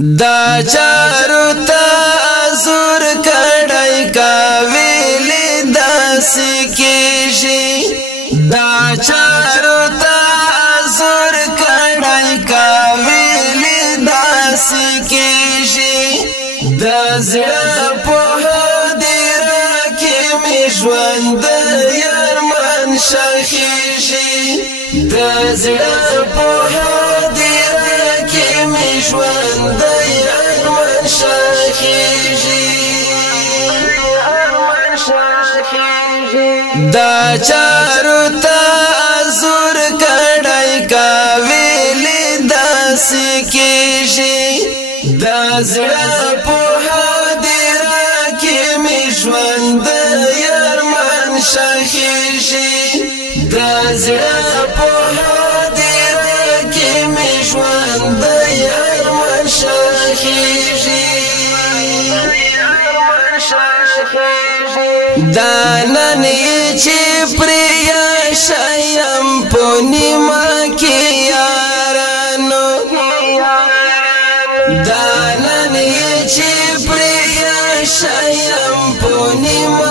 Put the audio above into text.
دا چارو تا زور کڑای کا ویلی داسی کیشی دا چارو تا زور کڑای کا ویلی داسی کیشی دا زړه په دیر کې می ژوند یارمان شخیشی دا زړه په دیر کې می ژوند یارمان شخیشی دا چارو تا زور کڑای کا ویلی داسی کیشی دا زړه په دیر کې می ژوند یارمان شخیشی دا زړه په دیر کې می ژوند یارمان شخیشی دا نن چې پریا شایم په نیمه کې یارانو دا نن چې پریا شایم په نیمه